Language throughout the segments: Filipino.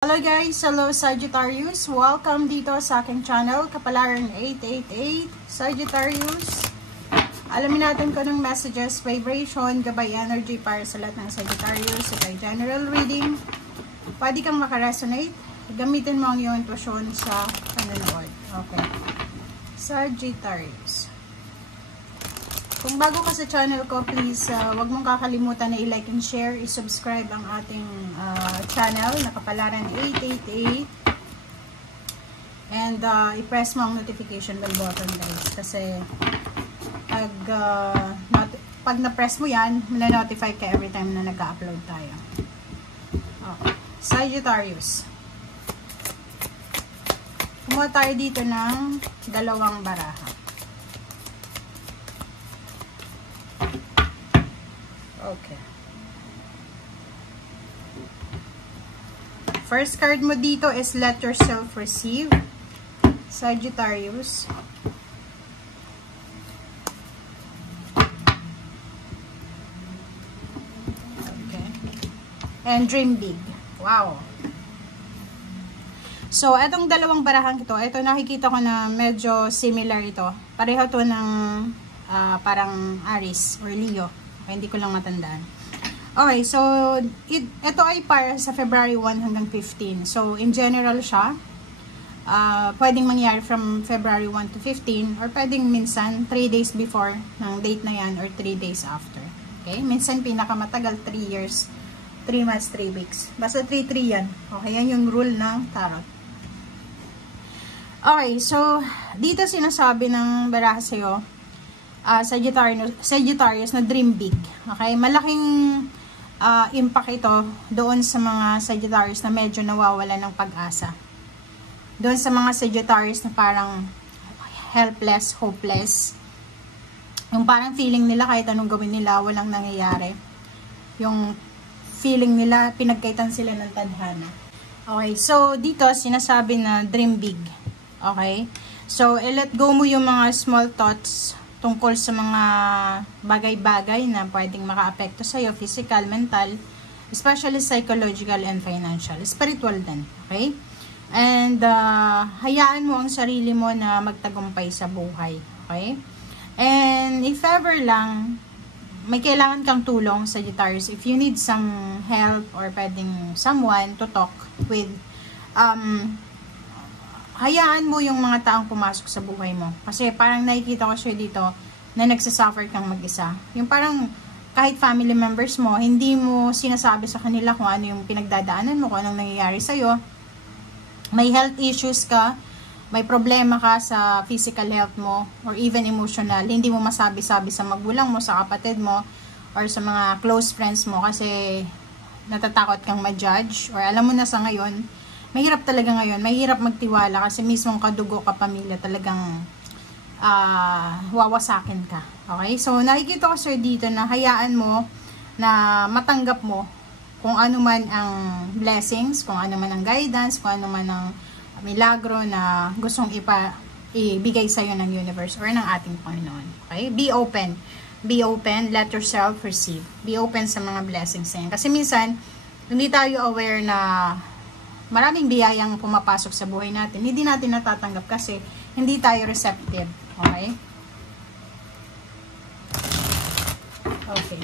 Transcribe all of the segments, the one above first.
Hello guys! Hello Sagittarius! Welcome dito sa aking channel, Kapalaran 888 Sagittarius. Alamin natin kung anong messages, vibration, gabay energy para sa lahat ng Sagittarius. Ito ay general reading. Pwede kang makaresonate. Gamitin mo ang iyong intuition sa panonood. Okay. Sagittarius. Kung bago ka sa channel ko, please wag mong kakalimutan na i-like and share, i-subscribe ang ating channel na Kapalaran 888 and i-press mo ang notification bell button guys kasi pag na-press mo yan, na-notify ka every time na nag-upload tayo. Okay. Sagittarius, kumuha tayo dito ng dalawang baraha. Okay. First card mo dito is let yourself receive. Sagittarius. Okay. And dream big. Wow. So, etong dalawang barahang ito, ito nakikita ko na medyo similar ito. Pareho to ng parang Aries or Leo. Hindi ko lang matandaan. Okay, so ito ay para sa February 1 hanggang 15. So, in general siya. Pwedeng mangyari from February 1 to 15 or pwedeng minsan 3 days before ng date na yan or 3 days after. Okay? Minsan pinakamatagal 3 years, 3 months, 3 weeks. Basta 3-3 yan. Okay, yan yung rule ng tarot. Okay, so dito sinasabi ng baraha sa'yo, Sagittarius na dream big. Okay? Malaking impact ito doon sa mga Sagittarius na medyo nawawala ng pag-asa. Doon sa mga Sagittarius na parang helpless, hopeless. Yung parang feeling nila kahit anong gawin nila, walang nangyayari. Yung feeling nila, pinagkaitan sila ng tadhana. Okay? So, dito sinasabi na dream big. Okay? So, i-let go mo yung mga small thoughts tungkol sa mga bagay-bagay na pwedeng maka-apekto sa'yo, physical, mental, especially psychological and financial, spiritual din, okay? And, hayaan mo ang sarili mo na magtagumpay sa buhay, okay? And, if ever lang, may kailangan kang tulong, Sagittarius, if you need some help or pwedeng someone to talk with, hayaan mo yung mga taong pumasok sa buhay mo. Kasi parang nakikita ko siya dito na nagsasuffer kang mag-isa. Yung parang kahit family members mo, hindi mo sinasabi sa kanila kung ano yung pinagdadaanan mo, kung anong nangyayari sa'yo. May health issues ka, may problema ka sa physical health mo, or even emotional. Hindi mo masabi-sabi sa magulang mo, sa kapatid mo, or sa mga close friends mo kasi natatakot kang ma-judge, or alam mo na sa ngayon, mahirap talaga ngayon, mahirap magtiwala kasi mismong kadugo ka pamilya talagang wawasakin ka. Okay? So, nakikita ko sir dito na hayaan mo na matanggap mo kung ano man ang blessings, kung ano man ang guidance, kung ano man ang milagro na gustong ibigay sa'yo ng universe or ng ating Panginoon. Okay? Be open. Be open. Let yourself receive. Be open sa mga blessings na yan. Kasi minsan, hindi tayo aware na maraming biyayang pumapasok sa buhay natin. Hindi natin natatanggap kasi hindi tayo receptive. Okay? Okay.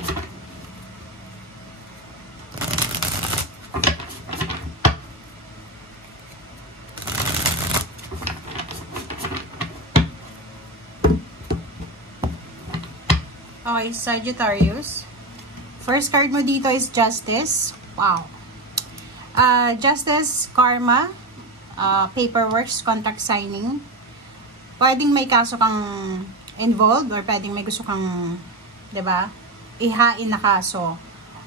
Okay, Sagittarius. First card mo dito is Justice. Wow. Justice, karma, paperwork, contract signing. Pwedeng may kaso kang involved or pwedeng may gusto kang, 'di ba? Ihain na kaso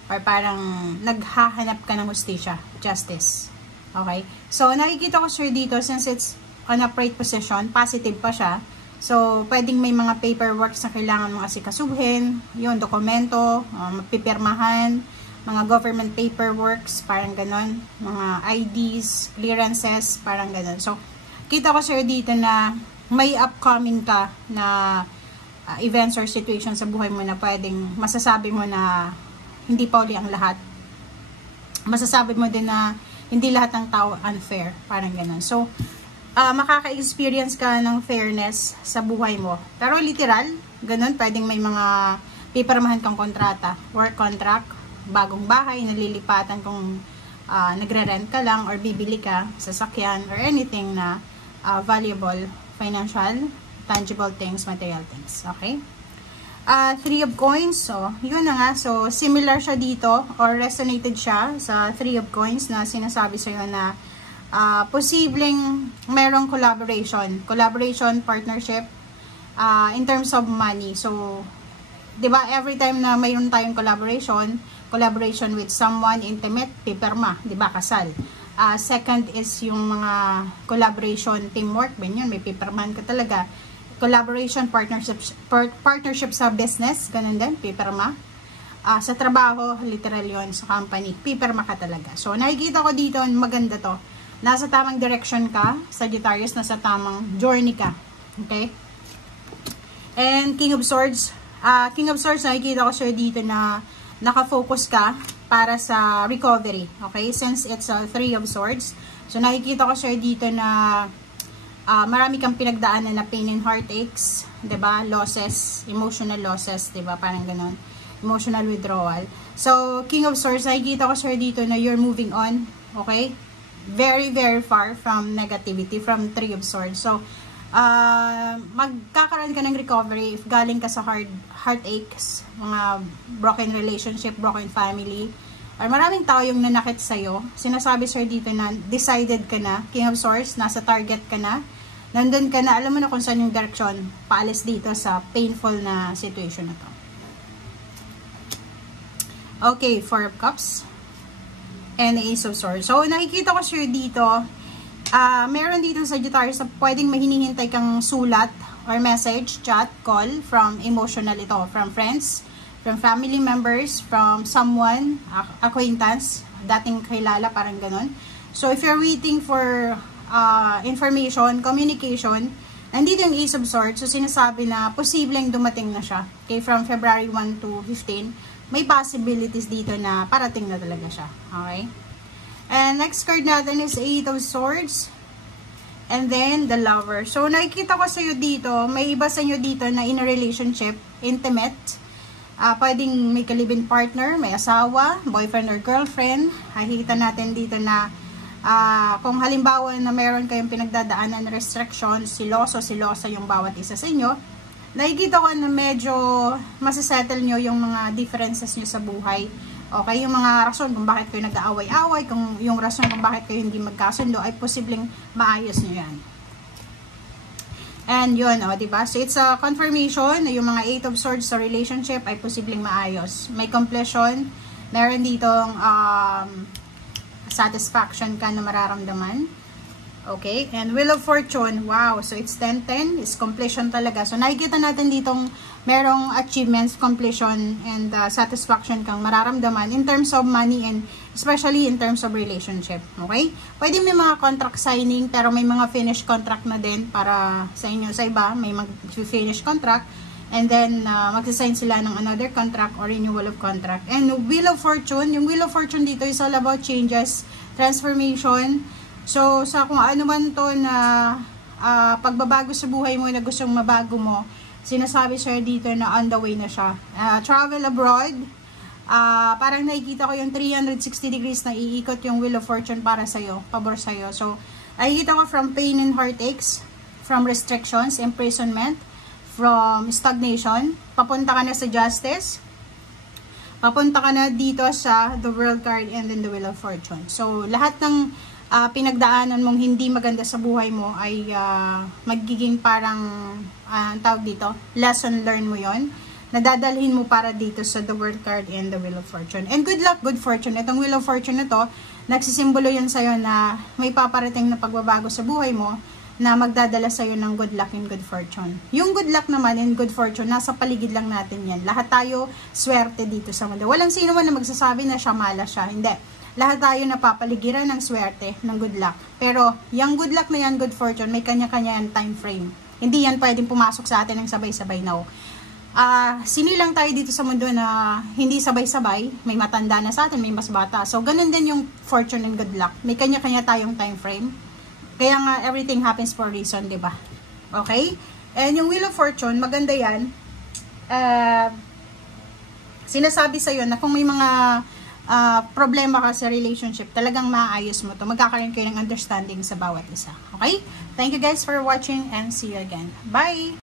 or parang naghahanap ka ng hustisya, justice. Okay? So, nakikita ko sir dito since it's on upright position, positive pa siya. So, pwedeng may mga paperwork na kailangan mong asikasuhin, yung dokumento, mapipirmahan, mga government paperworks, parang ganon, mga IDs, clearances, parang ganon. So, kita ko sir dito na may upcoming ka na events or situation sa buhay mo na pwedeng masasabi mo na hindi pa uli ang lahat. Masasabi mo din na hindi lahat ng tao unfair, parang ganun. So, makaka-experience ka ng fairness sa buhay mo. Pero literal, ganun, pwedeng may mga pipirmahan kang kontrata, work contract, bagong bahay, nalilipatan kung nagre-rent ka lang or bibili ka, sasakyan, or anything na valuable, financial, tangible things, material things. Okay? Three of coins, so, yun na nga. So, similar siya dito, or resonated siya sa three of coins na sinasabi sa'yo na posibleng merong collaboration, partnership, in terms of money. So, diba, every time na mayroon tayong collaboration with someone intimate, pipirma, diba, kasal. Second is yung mga collaboration, teamwork, yun, may pipirmahan ka talaga. Collaboration, partnership sa business, ganun din, pipirma. Sa trabaho, literal yun, sa company, pipirma ka talaga. So, nakikita ko dito, maganda to. Nasa tamang direction ka, Sagittarius, nasa tamang journey ka. Okay? And King of Swords, nakikita ko sa'yo dito na nakafocus ka para sa recovery. Okay? Since it's Three of Swords. So, nakikita ko sa'yo dito na marami kang pinagdaanan na pain and heartaches, 'di ba? Losses, emotional losses, 'di ba? Parang ganoon. Emotional withdrawal. So, King of Swords, nakikita ko sir dito na you're moving on, okay? Very, very far from negativity, from Three of Swords. So, magkakaroon ka ng recovery if galing ka sa heartaches, mga broken relationship, broken family, or maraming tao yung nanakit sa'yo. Sinasabi sir dito na decided ka na, King of Swords, nasa target ka na, nandun ka na, alam mo na kung saan yung direction, paalis dito sa painful na situation na to. Okay, Four of Cups and Ace of Swords. So, nakikita ko sir dito, meron dito sa Sagittarius na pwedeng mahinihintay kang sulat or message, chat, call from emotional ito, from friends, from family members, from someone, acquaintance, dating kilala, parang ganon. So, if you're waiting for information, communication, nandito yung Ace of Swords, so sinasabi na posibleng dumating na siya. Okay, from February 1 to 15, may possibilities dito na parating na talaga siya. Okay? And next card natin is Eight of Swords. And then, the Lover. So, nakikita ko sa iyo dito, may iba sa inyo dito na in a relationship, intimate, pwedeng may kalibin partner, may asawa, boyfriend or girlfriend. Nakikita natin dito na kung halimbawa na meron kayong pinagdadaanan na restrictions, silosa yung bawat isa sa inyo, nakikita ko na medyo masisettle nyo yung mga differences nyo sa buhay. Okay, yung mga rason kung bakit kayo nag-aaway-away, kung yung rason kung bakit kayo hindi magkasundo, ay posibleng maayos nyo yan. And yun, diba? So, it's a confirmation na yung mga Eight of Swords sa relationship ay posibleng maayos. May completion, meron ditong satisfaction ka na mararamdaman. Okay, and Wheel of Fortune, wow, so it's 10-10, is completion talaga. So, nakikita natin ditong merong achievements, completion, and satisfaction kang mararamdaman in terms of money and especially in terms of relationship. Okay, pwede may mga contract signing, pero may mga finished contract na din para sa inyo, sa iba, may mag-finish contract, and then magsasign sila ng another contract or renewal of contract. And Wheel of Fortune, yung Wheel of Fortune dito is all about changes, transformation. So, sa kung ano man to na pagbabago sa buhay mo na gustong mabago mo, sinasabi siya dito na on the way na siya. Travel abroad, parang nakikita ko yung 360 degrees na iikot yung Wheel of Fortune para sa'yo, pabor sa'yo. So, nakikita ko from pain and heartaches, from restrictions, imprisonment, from stagnation, papunta ka na sa justice, papunta ka na dito sa the World card and then the Wheel of Fortune. So, lahat ng pinagdaanan mong hindi maganda sa buhay mo ay magiging parang tawag dito, lesson learned mo yon, nadadalhin mo para dito sa the World card and the Wheel of Fortune. And good luck, good fortune. Itong Wheel of Fortune na to, nagsisimbolo yun sa'yo na may paparating na pagbabago sa buhay mo na magdadala sa'yo ng good luck and good fortune. Yung good luck naman and good fortune, nasa paligid lang natin yan. Lahat tayo swerte dito sa mundo. Walang sino man na magsasabi na siya malas siya. Hindi. Lahat tayo napapaligiran ng swerte, ng good luck. Pero, yung good luck na yan, good fortune, may kanya-kanya yan time frame. Hindi yan pwedeng pumasok sa atin ng sabay-sabay, no. Sinilang tayo dito sa mundo na hindi sabay-sabay, may matanda na sa atin, may mas bata. So, ganun din yung fortune and good luck. May kanya-kanya tayong time frame. Kaya nga, everything happens for a reason, di ba? Okay? And yung Wheel of Fortune, maganda yan. Sinasabi sa'yo na kung may mga problema ka sa relationship, talagang maayos mo to. Magkakaroon kayo ng understanding sa bawat isa. Okay? Thank you guys for watching and see you again. Bye!